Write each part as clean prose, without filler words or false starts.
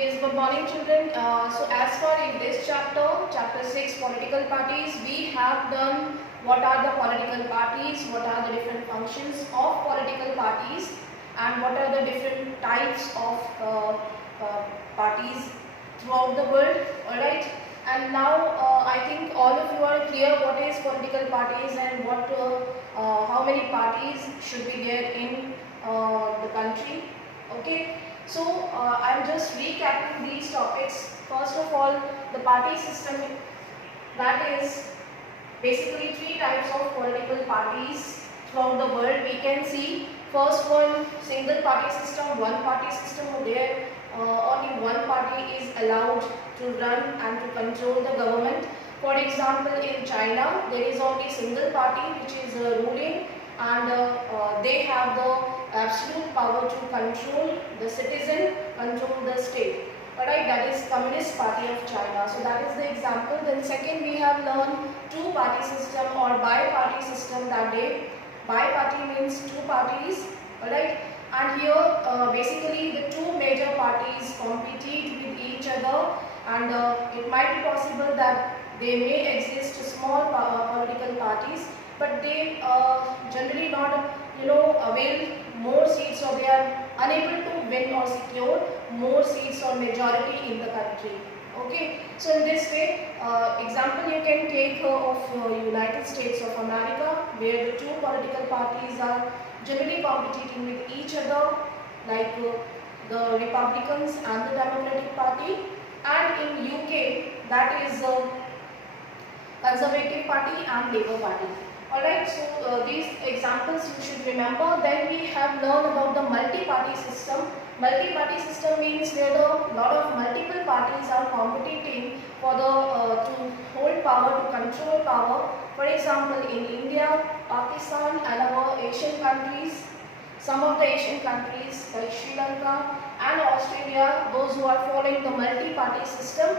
Yes, good morning children. So as for in this chapter, chapter 6 political parties, we have done what are the political parties, what are the different functions of political parties and what are the different types of parties throughout the world. Alright, and now I think all of you are clear what is political parties and how many parties should be there in the country. Okay. So I am just recapping these topics. First of all, the party system, that is basically three types of political parties throughout the world. We can see first one, single party system, one party system. There only one party is allowed to run and to control the government. For example, in China there is only single party which is ruling, and they have the absolute power to control the citizen, control the state. Alright, that is Communist Party of China. So that is the example. Then second, we have learned two-party system or bi-party system that day. Bi-party means two parties. Alright, and here basically the two major parties compete with each other, and it might be possible that they may exist small political parties, but they generally not avail more seats, or they are unable to win or secure more seats or majority in the country. Okay, so in this way, example you can take of United States of America, where the two political parties are generally competing with each other, like the Republicans and the Democratic Party, and in UK that is Conservative Party and Labour Party. Alright, so these examples you should remember. Then we have learned about the multi-party system. Multi-party system means where the lot of multiple parties are competing for the to hold power, to control power. For example, in India, Pakistan and our Asian countries, some of the Asian countries like Sri Lanka and Australia, those who are following the multi-party system.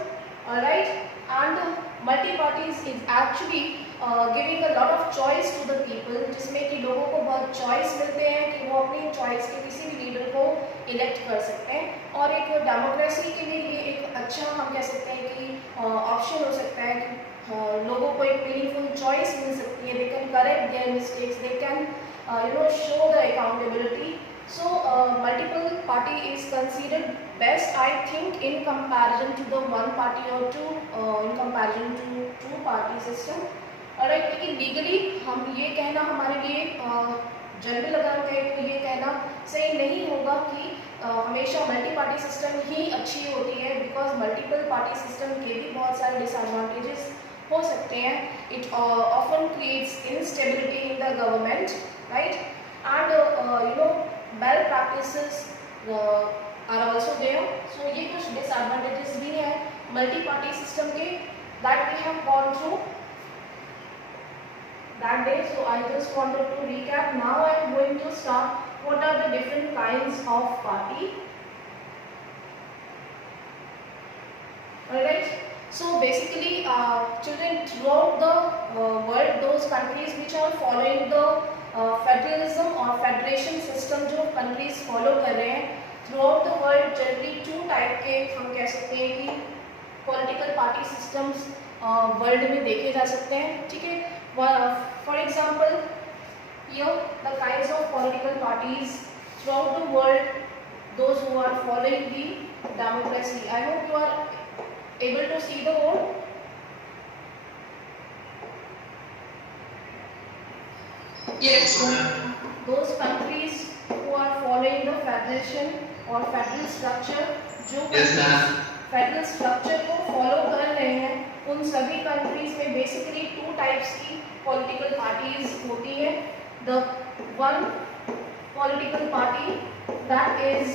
Alright, and multi-parties is actually giving a lot of choice to the people, जिसमें कि लोगों को बहुत choice मिलते हैं कि वो अपनी चॉइस के किसी भी लीडर को इलेक्ट कर सकते हैं, और एक डेमोक्रेसी के लिए ये एक अच्छा हम कह सकते हैं कि ऑप्शन हो सकता है कि लोगों को एक मीनिंगफुल चॉइस मिल सकती है. They can correct their mistakes, they can show the accountability. So multiple party is considered best, I think, in comparison to the one party or two, in comparison to two party system. Alright, लेकिन legally हम ये कहना हमारे लिए general अगर कहें तो ये कहना सही नहीं होगा कि हमेशा मल्टी पार्टी सिस्टम ही अच्छी होती है, बिकॉज मल्टीपल पार्टी सिस्टम के भी बहुत सारे डिसएडवांटेजेस हो सकते हैं. It often creates instability in the government, right, and bad practices are also there. So ये कुछ डिसएडवांटेजेस भी हैं मल्टी पार्टी सिस्टम के, that we have gone through that day. So I just wanted to recap. Now I am going to start what are the different kinds of party. Alright, so basically children, throughout the world, those countries which are following the federalism or federation system, जो countries follow कर रहे हैं throughout the world, generally two type के हम कह सकते हैं कि political party systems वर्ल्ड में देखे जा सकते हैं. ठीक है, for example, here the kinds of political parties throughout the world, those who are following the democracy. I hope you are able to see the board. Yes. Those countries who are following the federation or federal structure, जो federal structure को follow कर रहे हैं, उन सभी countries में basically two types की political parties होती हैं. The one political party that is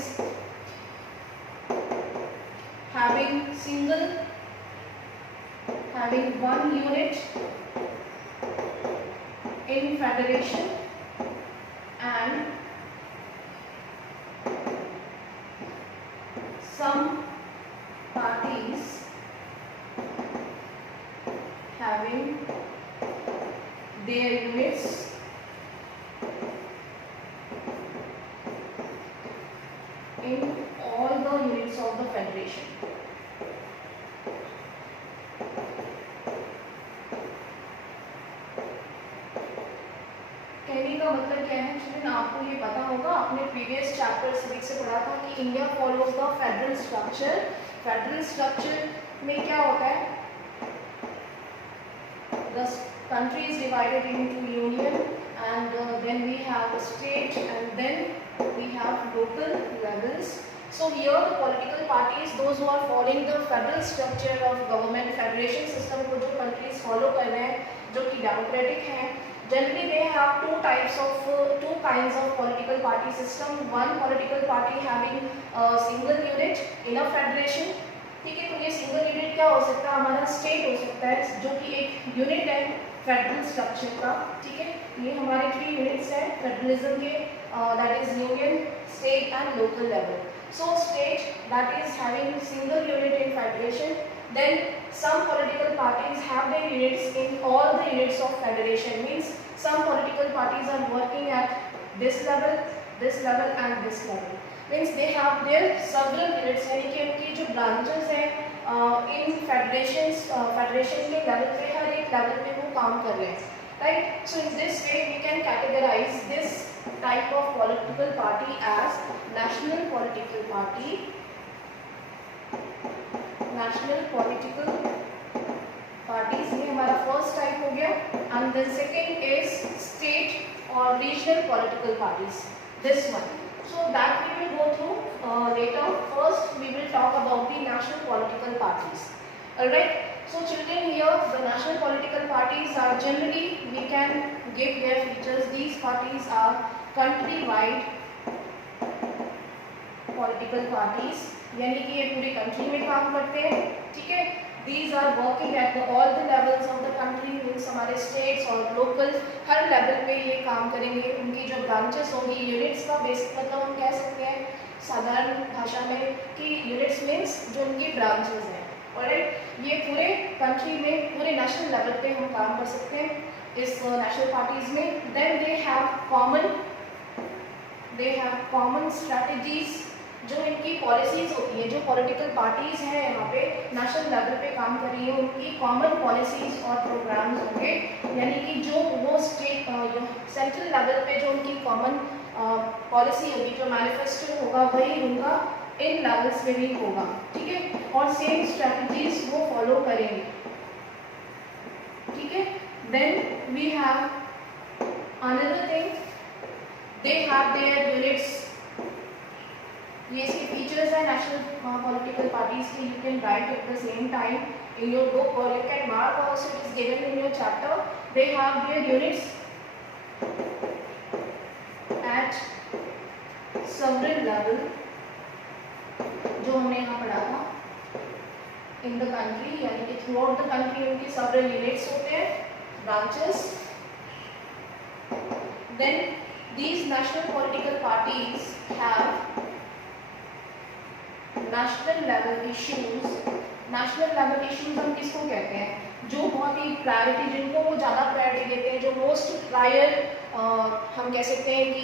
having one unit in federation, and some parties having their units in all the units of the federation. कहने का मतलब क्या है स्टूडेंट, आपको ये पता होगा, आपने प्रीवियस चैप्टर सिविक्स से पढ़ा था कि India follows the federal structure. Federal structure में क्या होता है, the country is divided into union and then we have a state and then we have local levels. So here the political parties, those who are following the federal structure of government, federation system को जो countries follow कर रहे हैं, जो कि democratic हैं, generally they have two kinds of political party system. One political party having a single unit in a federation. ठीक है, तो ये सिंगल यूनिट क्या हो सकता है, हमारा स्टेट हो सकता है, जो कि एक यूनिट है फेडरल स्ट्रक्चर का। ठीक है, ये हमारे 3 यूनिट्स हैं फेडरलिज्म के, that is union, state and local level. So state that is having single unit in federation, then some political parties have their units in all the units of federation, means some political parties are working at this level and this level, means they have their several units, यानी कि उनकी जो branches हैं इन federations, federation के level पे हर एक level पे वो काम कर रहे हैं, right? So in this way we can categorize this type of political party as national political party, national political parties, ये हमारा फर्स्ट टाइप हो गया। And then second is state और regional political parties, this one, so that we will go through later. First we will talk about the national political parties. Alright, so children, here the national political parties are generally, we can give their features. These parties are country-wide political parties, यानी कि ये पूरी country में काम करते हैं। ठीक है, These are working at all the levels of the country, means हमारे states और local हर level पे ये काम करेंगे। उनकी जो branches होंगी, units का basic मतलब हम कह सकते हैं साधारण भाषा में कि units means जो उनकी branches हैं। Alright, ये पूरे country में पूरे national level पे हम काम कर सकते हैं इस national parties में। Then they have common strategies, जो इनकी पॉलिसीज होती है, जो पॉलिटिकल पार्टीज हैं यहाँ पे नेशनल लेवल पे काम कर रही है, उनकी कॉमन पॉलिसीज और प्रोग्राम्स होंगे, यानी कि जो वो स्टेट सेंट्रल लेवल पे जो उनकी कॉमन पॉलिसी होगी, जो मैनिफेस्टो होगा, वही उनका इन लेवल्स में भी होगा। ठीक है, और सेम स्ट्रेटजीज वो फॉलो करेंगे। ठीक है, then we have another thing, they have their units, ये इसके फीचर्स है नेशनल पॉलिटिकल पार्टीज के, you can write at the same time in your book और you can mark also, it is given in your chapter. They have their units at several level, जो हमने यहाँ पढ़ा था, in the country, यानी कि throughout the country उनकी several units होते हैं, branches. Then these national political parties have national level issues. National level issues हम किसको कहते हैं, जो बहुत ही प्रायोरिटी, जिनको वो ज़्यादा प्रायोरिटी देते हैं, जो मोस्ट प्रायर हम कह सकते हैं कि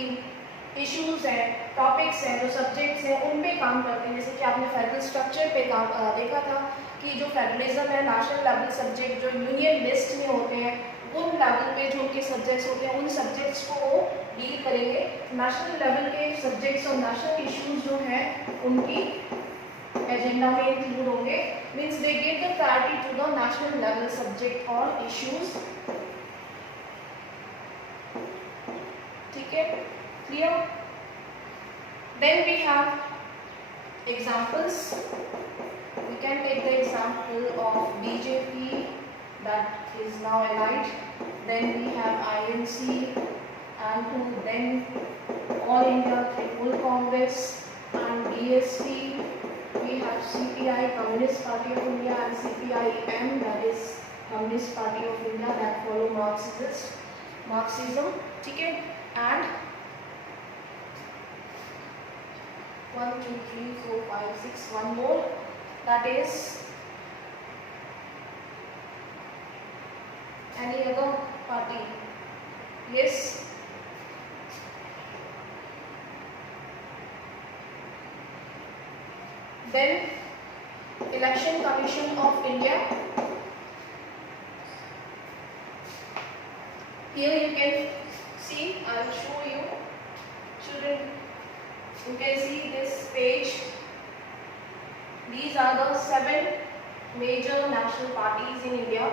इश्यूज हैं, टॉपिक्स हैं, जो सब्जेक्ट्स हैं, उन पे काम करते हैं। जैसे कि आपने फेडरल स्ट्रक्चर पे काम देखा था कि जो फेडरलिज्म है, नेशनल लेवल सब्जेक्ट जो यूनियन लिस्ट में होते हैं, उन लेवल पे जो उनके सब्जेक्ट्स होते हैं, उन सब्जेक्ट्स को वो डील करेंगे। नेशनल लेवल के सब्जेक्ट्स और नेशनल इश्यूज जो हैं उनकी एजेंडा में इंक्लूड होंगे, means they give the priority to the national level subject और इश्यूज। ठीक है, clear? Then we have examples, we can take the example of BJP that is now allied, then we have INC and then All India Tribal Congress and BSP, we have CPI, Communist Party of India, and CPIM, that is Communist Party of India, that follow Marxism. ठीक है, and 1 2 3 4 5 6 one more, that is any other party? Yes, then Election Commission of India. Here you can see, I'll show you. Children, you can see this page. These are the 7 major national parties in India.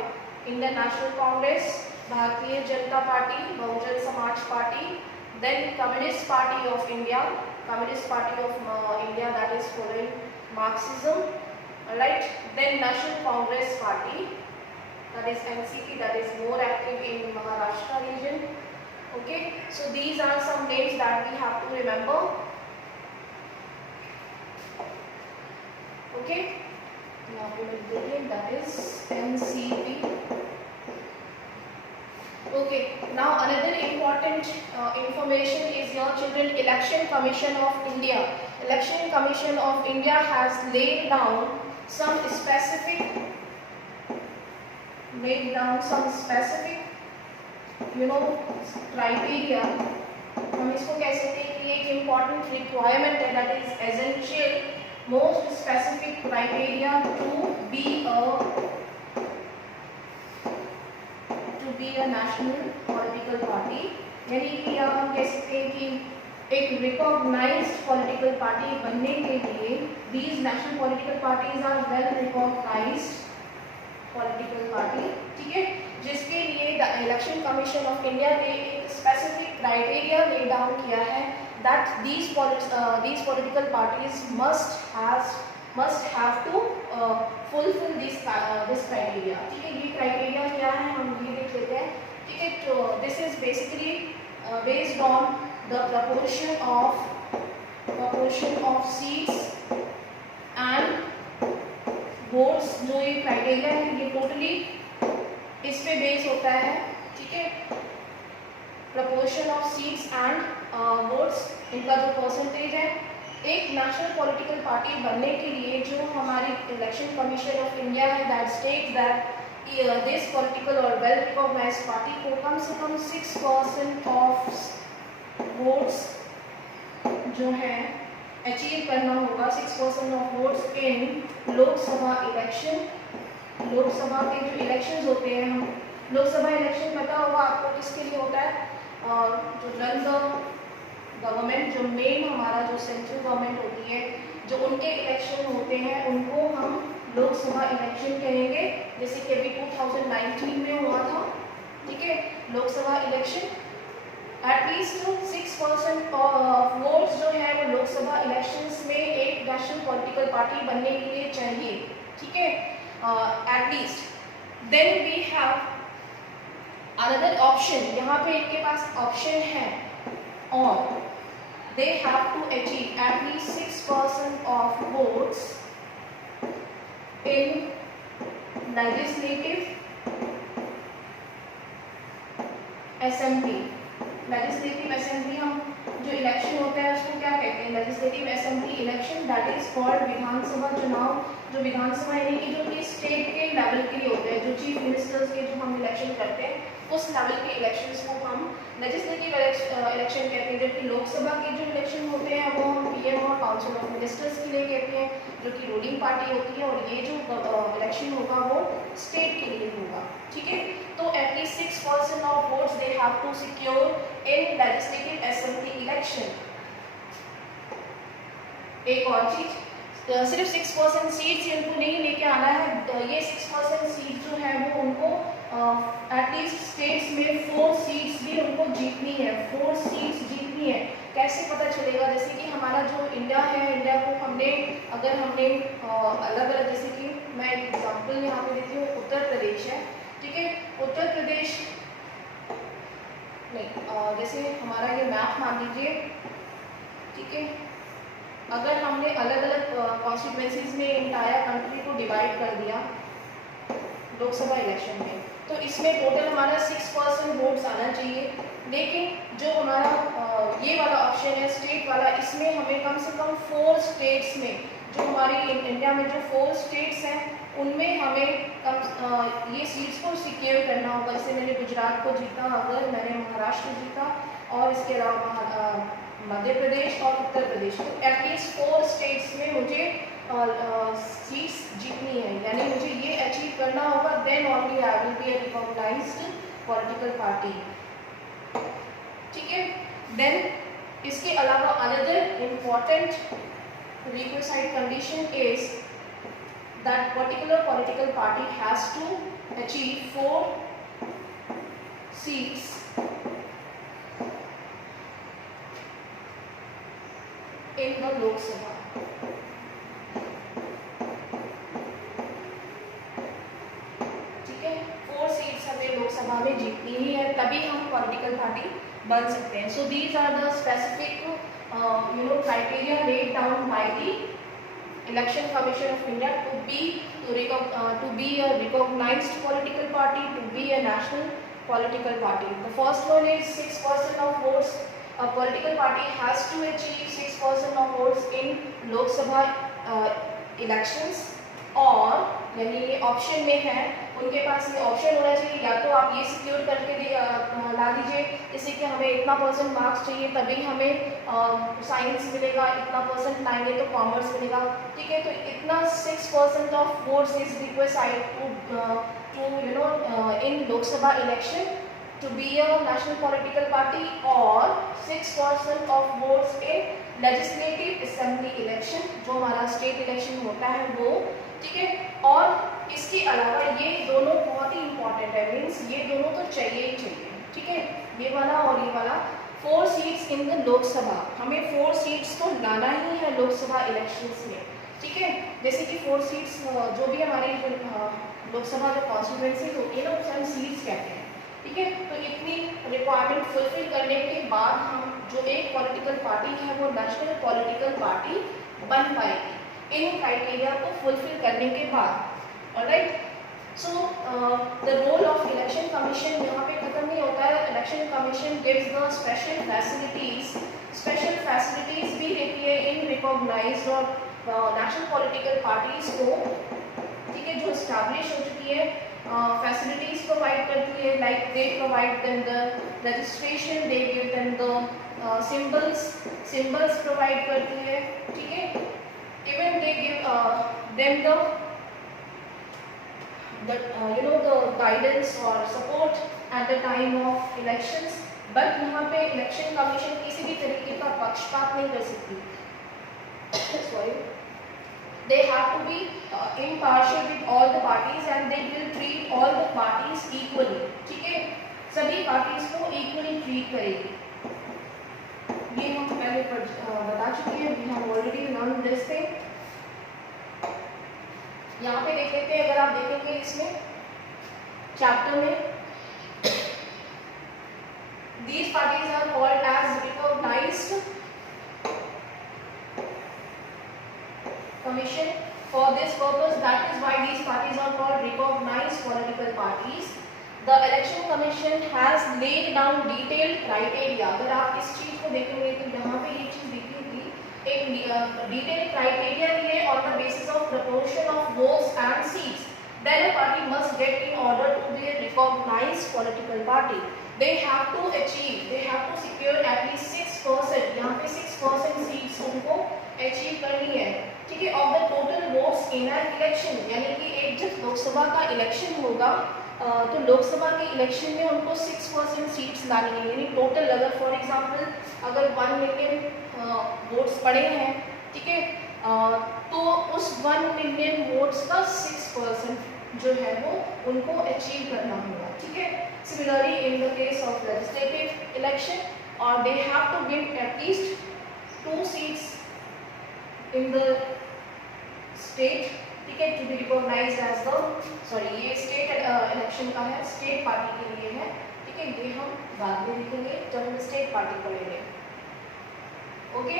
Indian National Congress, Bharatiya Janata Party, Bahujan Samaj Party, then Communist Party of India, Communist Party of India, that is following Marxism, alright. Then National Congress Party, that is NCP, that is more active in Maharashtra region. Okay, so these are some names that we have to remember. Okay, now we will begin, that is NCP. Okay, now another important information is your children, Election Commission of India. Election Commission of India has laid down some specific criteria. हम इसको कह सकते हैं कि एक important requirement है, that is essential, most specific criteria to be a national political party. यानी कि हम कह सकते हैं कि एक recognized political party बनने के लिए these national political parties are well recognized political party, ठीक है, जिसके लिए the Election Commission of India ने एक specific criteria lay down किया है that these political parties must have to fulfill this criteria. ठीक है, ये criteria क्या है हम ये देख लेते हैं. ठीक है, तो this is basically based on the proportion of seats and votes. जो ये criteria है ये totally इस पे बेस होता है. ठीक है, proportion of seats and votes, इनका जो परसेंटेज है. एक नेशनल पॉलिटिकल पार्टी बनने के लिए जो हमारी इलेक्शन कमीशन ऑफ इंडिया है that states that this political और वेल रिकॉग्नाइज्ड पार्टी को कम से कम 6% ऑफ वोट्स जो है अचीव करना होगा. 6% of votes in Lok Sabha election. Lok Sabha के जो इलेक्शंस होते हैं, हम लोकसभा इलेक्शन पता होगा आपको किसके लिए होता है, जो रन द गवर्नमेंट, जो मेन हमारा जो सेंट्रल गवर्नमेंट होती है, जो उनके इलेक्शन होते हैं उनको हम लोकसभा इलेक्शन कहेंगे. जैसे कि अभी 2019 में हुआ था. ठीक है, लोकसभा इलेक्शन एटलीस्ट 6% वोट्स जो है वो लोकसभा इलेक्शंस में एक नेशनल पॉलिटिकल पार्टी बनने के लिए चाहिए. ठीक है, at least. Then we have another option. यहाँ पे इनके पास ऑप्शन है और they have to achieve at least 6% of votes in legislative assembly. legislative assembly हम जो इलेक्शन होता है उसको क्या कहते हैं, legislative assembly election. That is called Vidhan Sabha chunav. जो विधानसभा यानी कि जो कि स्टेट के लेवल के लिए होते हैं, जो चीफ मिनिस्टर्स के जो हम इलेक्शन करते हैं उस लेवल के इलेक्शंस को हम लेजिस्लेटिव इलेक्शन कहते हैं. जबकि लोकसभा के जो इलेक्शन होते हैं वो हम पीएम और काउंसिल ऑफ मिनिस्टर्स के लिए कहते हैं, जो कि रूलिंग पार्टी होती है. और ये जो इलेक्शन होगा वो स्टेट के लिए होगा. ठीक है, तो at least 6% of votes they have to secure in legislative assembly election. एक और चीज, सिर्फ 6% सीट्स उनको नहीं लेके आना है. ये 6% सीट जो है वो उनको एटलीस्ट स्टेट्स में 4 सीट्स भी उनको जीतनी है. 4 सीट्स जीतनी है. कैसे पता चलेगा, जैसे कि हमारा जो इंडिया है, इंडिया को हमने अलग अलग, जैसे कि मैं एक एग्जाम्पल यहाँ पे देती हूँ. उत्तर प्रदेश है. ठीक है, उत्तर प्रदेश नहीं, जैसे हमारा ये मैप मान लीजिए. ठीक है, अगर हमने अलग अलग कॉन्स्टिट्यूएंसीज में इंटायर कंट्री को डिवाइड कर दिया लोकसभा इलेक्शन में, तो इसमें टोटल हमारा 6% वोट्स आना चाहिए. लेकिन जो हमारा ये वाला ऑप्शन है स्टेट वाला, इसमें हमें कम से कम 4 स्टेट्स में, जो हमारी इंडिया में जो 4 स्टेट्स हैं उनमें हमें ये सीट्स को सिक्योर करना होगा. जैसे मैंने गुजरात को जीता, अगर मैंने महाराष्ट्र जीता और इसके अलावा मध्य प्रदेश और उत्तर प्रदेश, तो एटलीस्ट 4 स्टेट्स में मुझे सीट्स जीतनी है, यानी मुझे ये अचीव करना होगा, then only I will be a recognised political party. ठीक है, देन इसके अलावा another important requisite condition is that particular political party has to achieve 4 seats in the Lok Sabha। ठीक है, 4 सीट्स हमें लोकसभा में जीतनी ही है, तभी हम पॉलिटिकल पार्टी बन सकते हैं। So these are the specific criteria laid down by the Election Commission of India to be a recognized political party, to be a national political party. The first one is 6% of votes. A political party has to achieve 6% of votes in Lok Sabha elections, और यानी ये option में है, उनके पास ये option होना चाहिए, या तो आप ये सिक्योर करके ला दीजिए जैसे कि हमें इतना % मार्क्स चाहिए तभी हमें साइंस मिलेगा, इतना % लाएंगे तो कॉमर्स मिलेगा। ठीक है, तो इतना 6% of votes is required to इन Lok Sabha election to be a national political party, और 6% of votes in legislative assembly election, जो हमारा स्टेट इलेक्शन होता है वो। ठीक है, और इसके अलावा ये दोनों बहुत ही इंपॉर्टेंट है, मीन्स ये दोनों तो चाहिए ही चाहिए। ठीक है, ये वाला और ये वाला 4 सीट्स इन द लोकसभा, हमें 4 सीट्स तो लाना ही है लोकसभा इलेक्शंस में। ठीक है, जैसे कि 4 सीट्स जो भी हमारी लोकसभा जो कॉन्स्टिट्यूएंसी होती है ना, उसे हम सीट्स कहते हैं। ठीक है, तो इतनी रिक्वायरमेंट फुलफिल करने के बाद हम जो एक पॉलिटिकल पार्टी है वो नेशनल पॉलिटिकल पार्टी बन पाएगी, इन क्राइटेरिया को फुलफिल करने के बाद। Alright, so the role of election commission यहाँ पे खत्म नहीं होता है। Election commission gives the special facilities भी देती है इन रिकॉग्नाइज्ड और नेशनल पॉलिटिकल पार्टीज को। ठीक है, जो इस्टेब्लिश हो चुकी है, facilities provide करती है, like they provide them the registration, they give them the symbols provide करती है। ठीक है, even they give them the guidance or support at the time of elections, but यहाँ पे इलेक्शन कमीशन किसी भी तरीके का पक्षपात नहीं कर सकती। sorry, they have to be impartial with all the parties and they will treat all the parties equally। ठीक है, सभी पार्टीज को इक्वली ट्रीट करेगी। ये हम पहले बता चुके हैं, we have already learned this thing। यहाँ पे देख लेते हैं, अगर आप देखेंगे इसमें चैप्टर में, these parties are called as recognized commission for this purpose, that is why these parties are called recognized political parties। The election commission has laid down detailed criteria। अगर आप इस चीज को देखेंगे तो यहाँ पे ये चीज लिखी थी, एक detailed criteria दिए on the basis of proportion of votes and seats, then a party must get in order to be a recognized political party, they have to secure at least 6%, यहाँ पे 6% सीट्स उनको achieve करनी है। ठीक है, of the total votes in an election, यानी कि एक जब लोकसभा का इलेक्शन होगा तो लोकसभा के इलेक्शन में उनको 6% सीट्स लानी है, यानी टोटल अगर फॉर एग्जांपल अगर 1 मिलियन वोट्स पड़े हैं, ठीक है, तो उस 1 मिलियन वोट्स का 6% जो है वो उनको अचीव करना होगा। ठीक है, similarly in the case of legislative election, और they have to give at least 2 seats in the state. ठीक है, to be recognized as the, sorry ये स्टेट इलेक्शन का है, स्टेट पार्टी के लिए है। ठीक है, ये हम बाद में देखेंगे जब हम स्टेट पार्टी पढ़ेंगे। Okay,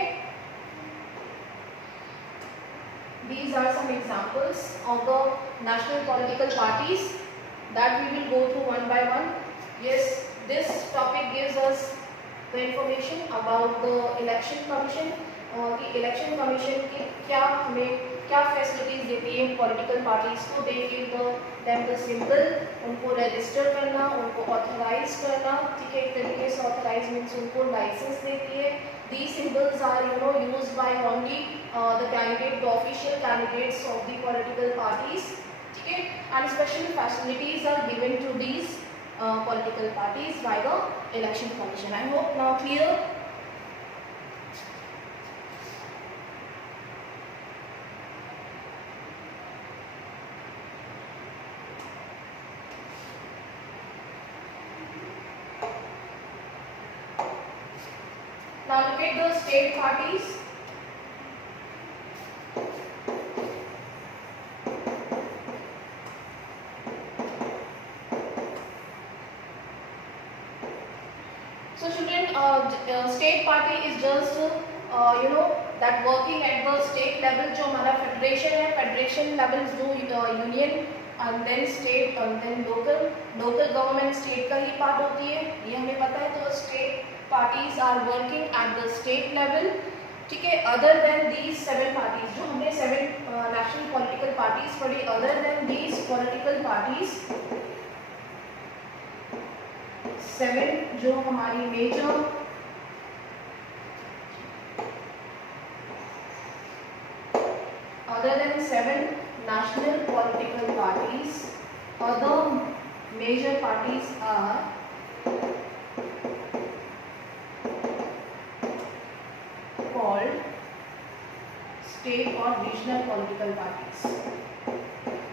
these are some examples of the national political parties that we will go through one by one। Yes, this topic gives us the information about the election commission, कि election commission की क्या हमें क्या facilities देती है political parties को। They give them the symbol, उनको register करना, उनको ऑथराइज करना। ठीक है, एक तरीके से ऑथराइज मीन्स उनको लाइसेंस देती है। these symbols are used by only the candidate, the official candidates of the political parties. Okay, and special facilities are given to these political parties by the election commission. I hope now clear. Now look at the state parties. So student, state party is just that working at the state level. जो हमारा federation है, federation level जो union and then state and then local government state का ही part होती है, ये हमें पता है. तो state parties are working at the state level. ठीक है, other than these 7 parties, जो हमने 7 national political parties पढ़ी, other than these political parties 7 जो हमारी major other than 7 national political parties, other major parties are called state or regional political parties.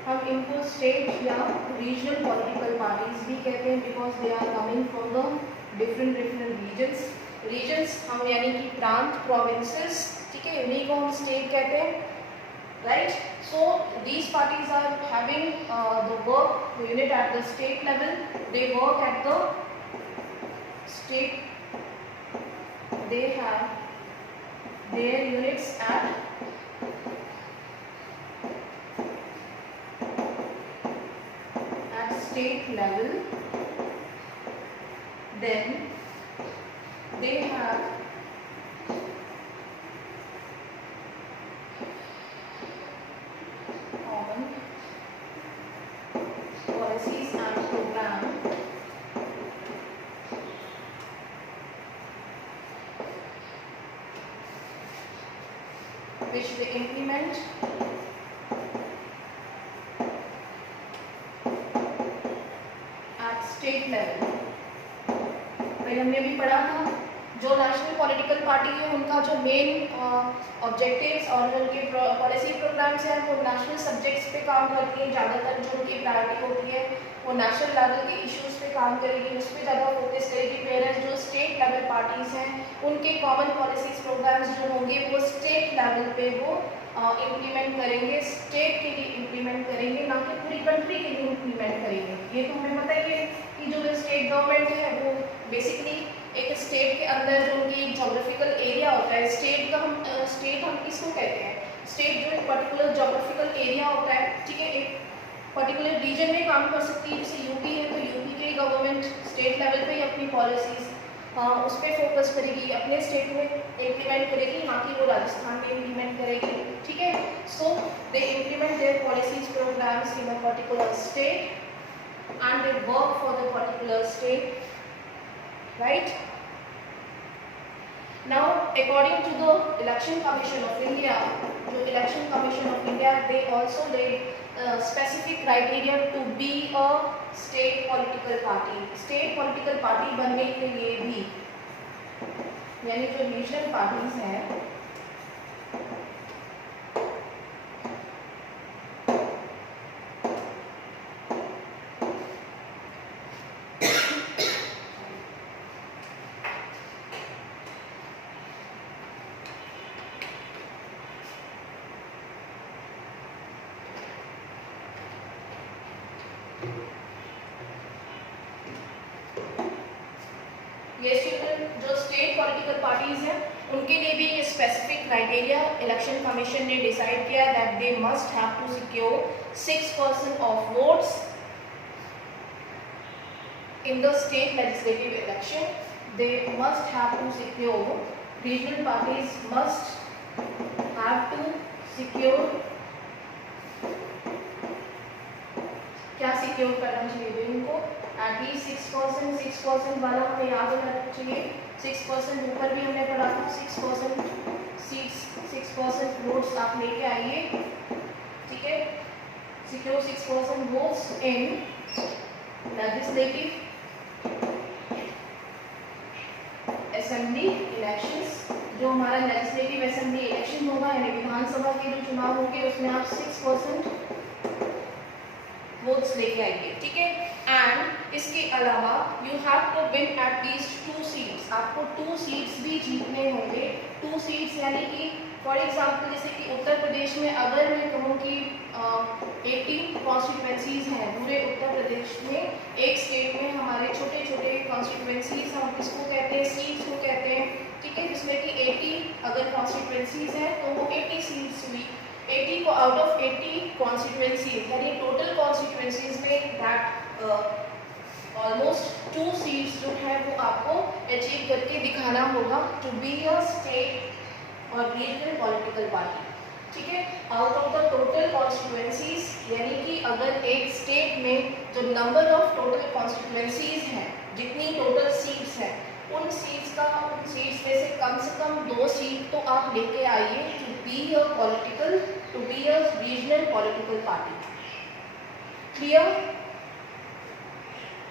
हम इनको state या रीजनल पॉलिटिकल पार्टीज भी कहते हैं because they are coming from the different regions. Regions हम यानी कि प्रांत, प्रोविंसेस, ठीक है, इन्हीं को हम स्टेट कहते हैं, right. So these parties are having the work unit at the state level. They work at the state, they have their units at state level. Then they have common policies and program which they implement at state level. भाई हमने अभी पढ़ा था जो national political party है उनका जो main objectives और उनके पॉलिसी प्रोग्राम्स हैं वो नेशनल सब्जेक्ट्स पे काम करती है. ज़्यादातर जो उनकी प्रायोरिटी होती है वो नेशनल लेवल के इश्यूज पे काम करेगी, उस पर ज़्यादा फोकस करेगी. वेयरएज जो स्टेट लेवल पार्टीज हैं उनके कॉमन पॉलिसीज प्रोग्राम्स जो होंगे वो स्टेट लेवल पे वो इम्प्लीमेंट करेंगे, स्टेट के लिए इम्प्लीमेंट करेंगे, ना कि पूरी कंट्री के लिए इम्प्लीमेंट करेंगे. ये तो हमें पता ही है कि जो स्टेट गवर्नमेंट है वो बेसिकली एक स्टेट के अंदर जो उनकी जोग्राफिकल एरिया होता है, स्टेट हम किसको कहते हैं, स्टेट जो एक पर्टिकुलर जोग्राफिकल एरिया होता है, ठीक है, एक पर्टिकुलर रीजन में काम कर सकती है. जैसे यूपी है तो यूपी के गवर्नमेंट स्टेट लेवल पे ही अपनी पॉलिसीज उस पर फोकस करेगी, अपने स्टेट में इम्प्लीमेंट करेगी, ना कि वो राजस्थान में इम्प्लीमेंट करेगी. ठीक है, so they implement their policies programs in a particular state and they work for the particular state, right. Now, according to the Election Commission of India, जो Election Commission of India, they also laid specific criteria to be a state political party. State political party बनने के लिए भी, यानी जो regional parties हैं, ये जो स्टेट पॉलिटिकल पार्टीज हैं उनके लिए भी स्पेसिफिक क्राइटेरिया इलेक्शन कमीशन ने डिसाइड किया that they must have to secure 6% of votes in the state legislative election. They must have to secure, regional parties must have to secure, क्या secure करना चाहिए इनको, एटलीस्ट 6% वाला हमें याद रखना चाहिए. 6% ऊपर भी हमने पढ़ा था, 6% सीट्स, 6% वोट्स आप लेके आइए, ठीक है। Secure 6% votes in legislative assembly elections. जो हमारा लेजिस्लेटिव असेंबली इलेक्शन होगा यानी विधानसभा के जो चुनाव होंगे उसमें आप 6% वोट्स लेके आएंगे, ठीक है। एंड इसके अलावा you have to win at least 2 seats, आपको 2 सीट्स भी जीतने होंगे। 2 सीट्स यानी कि फॉर एग्जांपल जैसे कि उत्तर प्रदेश में अगर मैं कहूँ कि 18 कॉन्स्टिट्यूएंसीज हैं पूरे उत्तर प्रदेश में, एक स्टेट में हमारे छोटे छोटे कॉन्स्टिट्यूएंसीज हम किसको कहते हैं, सीट्स को कहते हैं, ठीक है। जिसमें कि 80 अगर कॉन्स्टिट्यूएंसीज हैं तो वो 80 सीट्स हुई। 80 को आउट ऑफ 80 कॉन्स्टिट्यूएंसीज यानी टोटल कॉन्स्टिट्यूएंसीज में दैट ऑलमोस्ट 2 सीट्स जो है वो आपको अचीव करके दिखाना होगा टू बी अ स्टेट और रीजनल पॉलिटिकल पार्टी, ठीक है। Out of the total constituencies यानी कि अगर एक स्टेट में जो नंबर ऑफ टोटल कॉन्स्टिट्यूएंसीज हैं, जितनी टोटल सीट्स हैं, उन सीट्स में से कम 2 सीट तो आप लेके आइए to be a regional political party. Clear?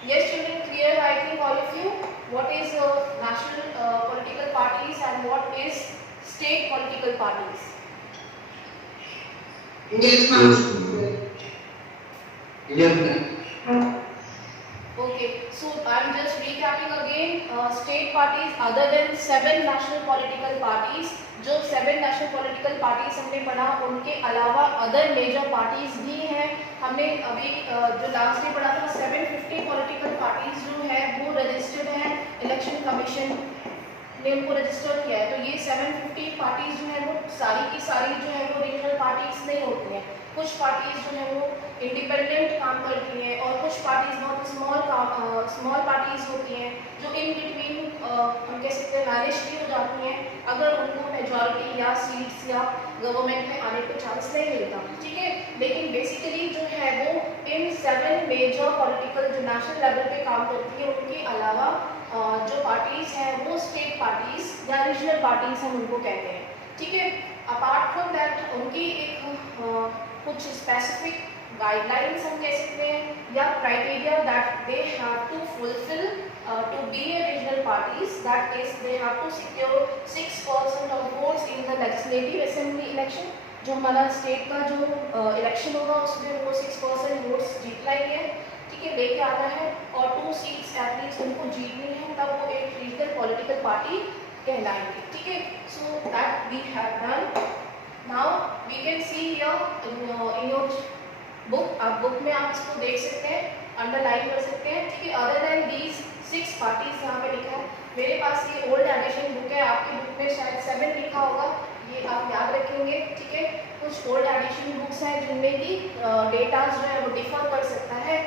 Yes children, clear I think all of you what is national political parties and what is state political parties. Yes, ma'am. Yes, ma'am. Okay, so I am just recapping again. State parties other than 7 national political parties, जो 7 national political parties हमने पढ़ा उनके अलावा other major parties भी हैं। हमने अभी जो लास्ट में पढ़ा था 750 पॉलिटिकल पार्टीज जो है वो रजिस्टर्ड हैं, इलेक्शन कमीशन ने उनको रजिस्टर किया है। तो ये 750 पार्टीज जो है वो सारी की सारी जो है वो रीजनल पार्टीज नहीं होती हैं। कुछ पार्टीज जो है वो इंडिपेंडेंट काम करती हैं और कुछ पार्टीज बहुत स्मॉल पार्टीज होती हैं जो इन बिटवीन हम कह सकते हैं मैनेज भी हो जाती हैं अगर उनको मेजॉरिटी या सीट्स या गवर्नमेंट में आने का चांस नहीं मिलता, ठीक है। लेकिन बेसिकली जो है वो इन 7 मेजर पॉलिटिकल जो नेशनल लेवल पे काम करती है उनके अलावा जो पार्टीज हैं वो स्टेट पार्टीज या रीजनल पार्टीज हम उनको कहते हैं, ठीक है। अपार्ट फ्रॉम दैट उनकी एक कुछ स्पेसिफिक गाइडलाइंस हम कह सकते हैं या criteria that they have to fulfil to be a regional parties, that is they have to secure 6% of votes in the legislative assembly election। जो हमारा स्टेट का जो इलेक्शन होगा उसमें वो 6% वोट्स जीतना ही है, ठीक है, लेके आना है और 2 सीट्स एटलीस्ट उनको जीतनी है, तब वो एक रीजनल पॉलिटिकल पार्टी कहलाएंगे, ठीक है। So that we have done. Now we can see here in your book, आप बुक में आप इसको देख सकते हैं, अंडरलाइन कर सकते हैं, ठीक है। अदर देन दीज 6 पार्टीज यहाँ पे लिखा है। मेरे पास ये ओल्ड एडिशन बुक है, आपकी बुक में शायद 7 लिखा होगा, ये आप याद रखेंगे, ठीक है। कुछ ओल्ड एडिशन बुक्स हैं जिनमें कि डेटा जो है वो डिफर कर सकता है।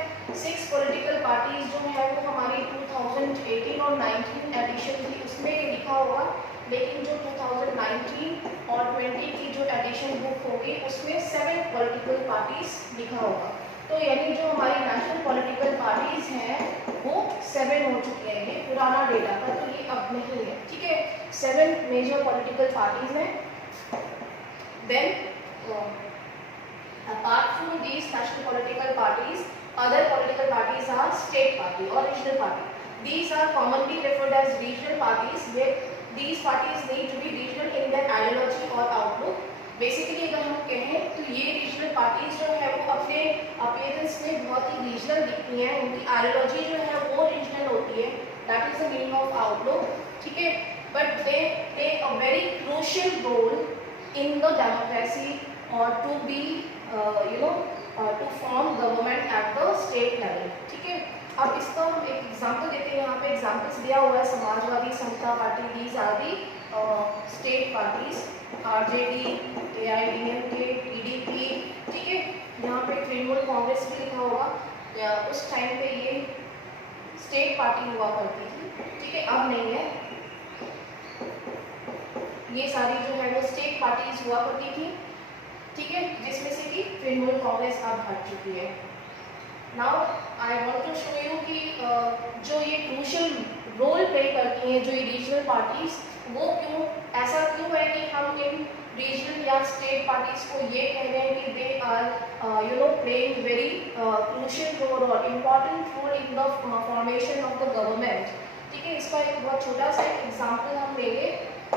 6 पॉलिटिकल पार्टीज जो है वो हमारी 2018 और 19 एडिशन थी उसमें लिखा होगा, लेकिन जो 2019 और 20 की जो एडिशन बुक होगी उसमें 7 पॉलिटिकल पार्टीज लिखा होगा। तो यानी जो हमारी नेशनल पॉलिटिकल पार्टीज हैं वो 7 हो चुकी है, ये पुराना डेटा था तो ये अब नहीं है, ठीक है। 7 मेजर पॉलिटिकल पार्टीज हैं। Then apart from these national political parties other political parties are state party or regional party. These are commonly referred as regional parties where these parties need to be regional in their ideology or outlook. Basically अगर हम कहें तो ये regional parties जो है वो अपने appearance में बहुत ही रीजनल दिखती हैं, उनकी आइडियोलॉजी जो है वो रीजनल होती है, that is the meaning of outlook, ठीक है। But they play a very crucial role in the democracy और to be to form government at the state level, ठीक है। अब इसका हम एक एग्जाम्पल देते हैं, यहाँ पे एग्जाम्पल्स दिया हुआ है, Samajwadi Samata party, these are the state parties, RJD, AIDMK, PDP, ठीक है। यहाँ पे तृणमूल कांग्रेस भी लिखा होगा, उस टाइम पे ये स्टेट पार्टी हुआ करती थी, ठीक है, अब नहीं है। ये सारी जो है वो स्टेट पार्टीज हुआ करती थी, ठीक है, जिसमें से कि तृणमूल कांग्रेस अब हट चुकी है। Now I want to show you कि जो ये क्रूशियल रोल प्ले करती हैं जो ये रीजनल पार्टीज, वो क्यों, ऐसा क्यों है कि हम इन रीजनल या स्टेट पार्टीज को ये कह रहे हैं कि they are playing very crucial role और important role in the formation of the government. ठीक है, इसका एक बहुत छोटा सा एग्जाम्पल हम लेंगे,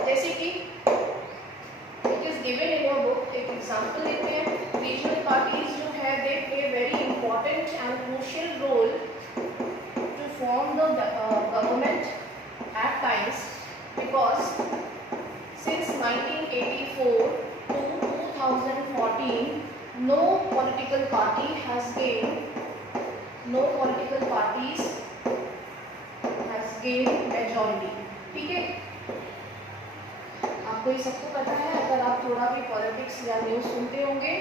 जैसे कि it is given in your book, एक एग्जाम्पल लेते हैं। रीजनल पार्टीज जो है they play very important and crucial role to form the government at times, because since 1984 to 2014 no political parties has gained majority। ठीक है, आपको ये सबको पता है, अगर आप थोड़ा भी पॉलिटिक्स या न्यूज़ सुनते होंगे।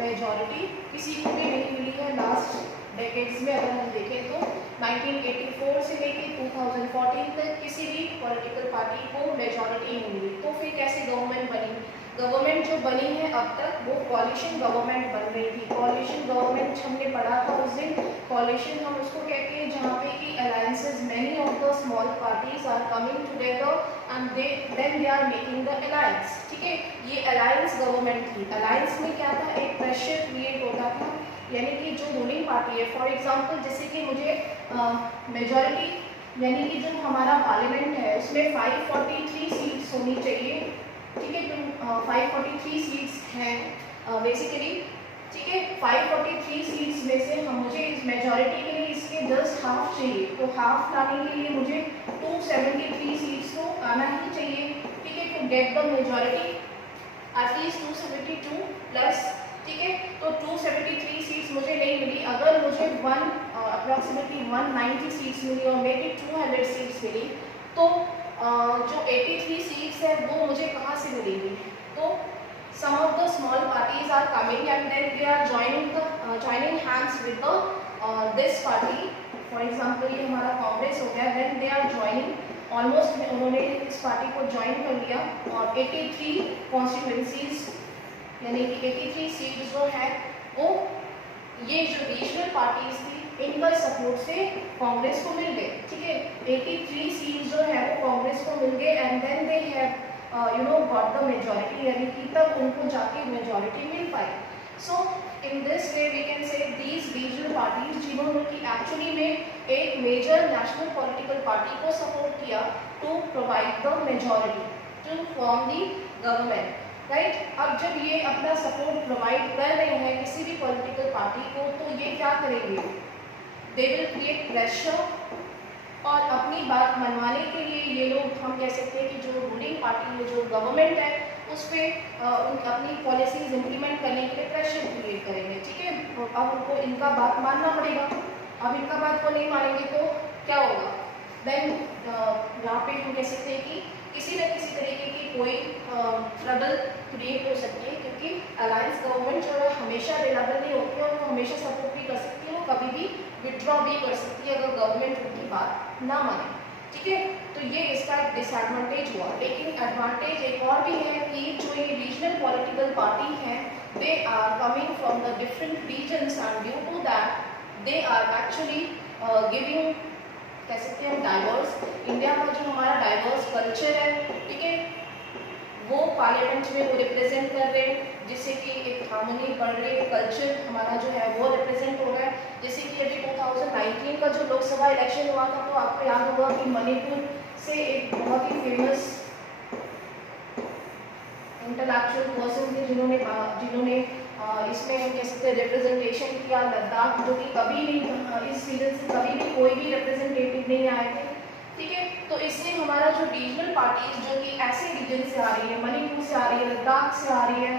मेजॉरिटी किसी को भी नहीं मिली है लास्ट डेकेड्स में, अगर हम देखें तो 1984 से लेके 2014 तक किसी भी पॉलिटिकल पार्टी को मेजॉरिटी नहीं मिली। तो फिर कैसे गवर्नमेंट बनी? गवर्नमेंट जो बनी है अब तक वो कॉलिशन गवर्नमेंट बन रही थी। कॉलिशन गवर्नमेंट हमने पढ़ा था उस दिन, कॉलिशन हम उसको कहते हैं जहाँ पे कि alliances, many of the small parties are coming together and then they are making the alliance. ठीक है, ये अलायंस गवर्नमेंट थी। अलायंस में क्या था, एक प्रेशर क्रिएट होता था, यानी कि जो रूलिंग पार्टी है, फॉर एग्जांपल जैसे कि मुझे मेजॉरिटी यानी कि जो हमारा पार्लियामेंट है उसमें 543 सीट्स होनी चाहिए। ठीक है, तो 543 सीट्स हैं बेसिकली। ठीक है, 543 सीट्स में से हम मुझे इस मेजॉरिटी के लिए इसके जस्ट हाफ चाहिए, तो हाफ लाने के लिए मुझे 273 सीट्स तो आना ही चाहिए। ठीक है, to get the majority at least 272 plus. ठीक है, तो 273 सीट्स मुझे नहीं मिली। अगर मुझे अप्रॉक्सीमेटली 190 सीट्स मिली और मे बी 200 सीट्स मिली, तो जो 83 सीट्स है वो मुझे कहाँ से मिलेगी? तो some of the small parties are coming and then they are joining hands with the this party. For example ये हमारा कांग्रेस हो गया, then they are joining, almost उन्होंने इस पार्टी को ज्वाइन कर लिया और 83 कॉन्स्टिट्यूएंसीज यानी कि 83 सीट्स जो है वो ये जो रीजनल पार्टीज थी इनका सपोर्ट से कांग्रेस को मिल गए। ठीक है, 83 सीट्स जो है वो कांग्रेस को मिल गए and then they have got the majority, यानी कि तब उनको जाके मेजॉरिटी मिल पाई। So in this way we can say these regional parties जिन्होंने कि एक्चुअली में एक मेजर नेशनल पॉलिटिकल पार्टी को सपोर्ट किया to provide the majority to form the government, right. अब जब ये अपना सपोर्ट प्रोवाइड कर रहे हैं किसी भी पॉलिटिकल पार्टी को, तो ये क्या करेंगे? दे विल क्रिएट प्रेशर और अपनी बात मनवाने के लिए ये लोग, हम कह सकते हैं कि जो रूलिंग पार्टी है, जो गवर्नमेंट है, उस पर अपनी पॉलिसीज इम्प्लीमेंट करने के लिए प्रेशर क्रिएट करेंगे। ठीक है, अब उनको इनका बात मानना पड़ेगा। अब इनका बात को नहीं मानेंगे तो क्या होगा? देन यहाँ पे हम कह सकते हैं कि किसी न किसी तरीके की कोई ट्रबल क्रिएट हो सकती है, क्योंकि अलायंस गवर्नमेंट जो है हमेशा अवेलेबल नहीं होती है और वो हमेशा सपोर्ट भी कर सकती है, वो कभी भी विड्रॉ भी कर सकती है अगर गवर्नमेंट उनकी बात ना माने। ठीक है, तो ये इसका एक डिसएडवांटेज हुआ। लेकिन एडवांटेज एक और भी है कि जो ये रीजनल पॉलिटिकल पार्टी हैं they are coming from the different regions and due to that they are actually giving, कह सकते हैं डाइवर्स, इंडिया का जो हमारा डाइवर्स कल्चर है, ठीक है, वो पार्लियामेंट में वो रिप्रेजेंट कर रहे हैं, जिससे कि एक हार्मनी बढ़ रही है, कल्चर हमारा जो है वो रिप्रेजेंट हो रहा है। जैसे कि अभी 2019 का जो लोकसभा इलेक्शन हुआ था, तो आपको याद होगा कि मणिपुर से एक बहुत ही फेमस इंटेलेक्चुअल पर्सन थे जिन्होंने इसमें हम कह सकते हैं रिप्रेजेंटेशन किया। लद्दाख जो कि कभी नहीं, इस सीजन से कभी भी कोई भी रिप्रेजेंटेटिव नहीं आए थे। ठीक है, तो इससे हमारा जो रीजनल पार्टीज जो कि ऐसे रीजन से आ रही है, मणिपुर से आ रही है, लद्दाख से आ रही है,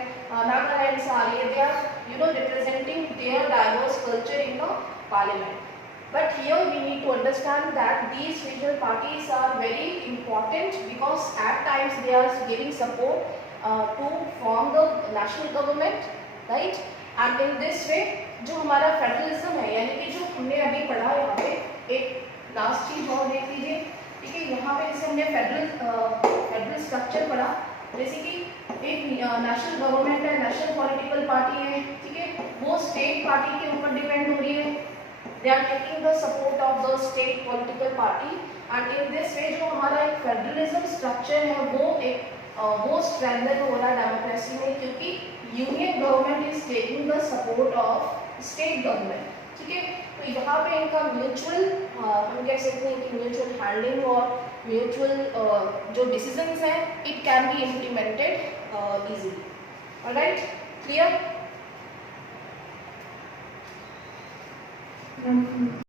नागालैंड से आ रही है, they are representing their diverse culture in the parliament. But here we need to understand that these regional parties are very important because at times they are giving support to form the national government, right? And in this way जो हमारा federalism है, यानी कि जो हमने अभी पढ़ा यहाँ पे, एक लास्ट चीज और देख लीजिए। ठीक है, यहाँ पे जैसे हमने फेडरल स्ट्रक्चर पढ़ा, जैसे कि एक नेशनल गवर्नमेंट है, नेशनल पॉलिटिकल पार्टी है, ठीक है, वो स्टेट पार्टी के ऊपर डिपेंड हो रही है। They are taking the support of the state political party and in this way जो हमारा एक फेडरलिज्म स्ट्रक्चर है वो स्ट्रेंथन हो रहा है डेमोक्रेसी में, क्योंकि union government is taking the support of state government, ठीक है। तो यहाँ पे इनका म्यूचुअल हम कह सकते हैं कि म्यूचुअल हैंडलिंग और म्यूचुअल जो डिसीजंस हैं it can be implemented easily. Alright, clear?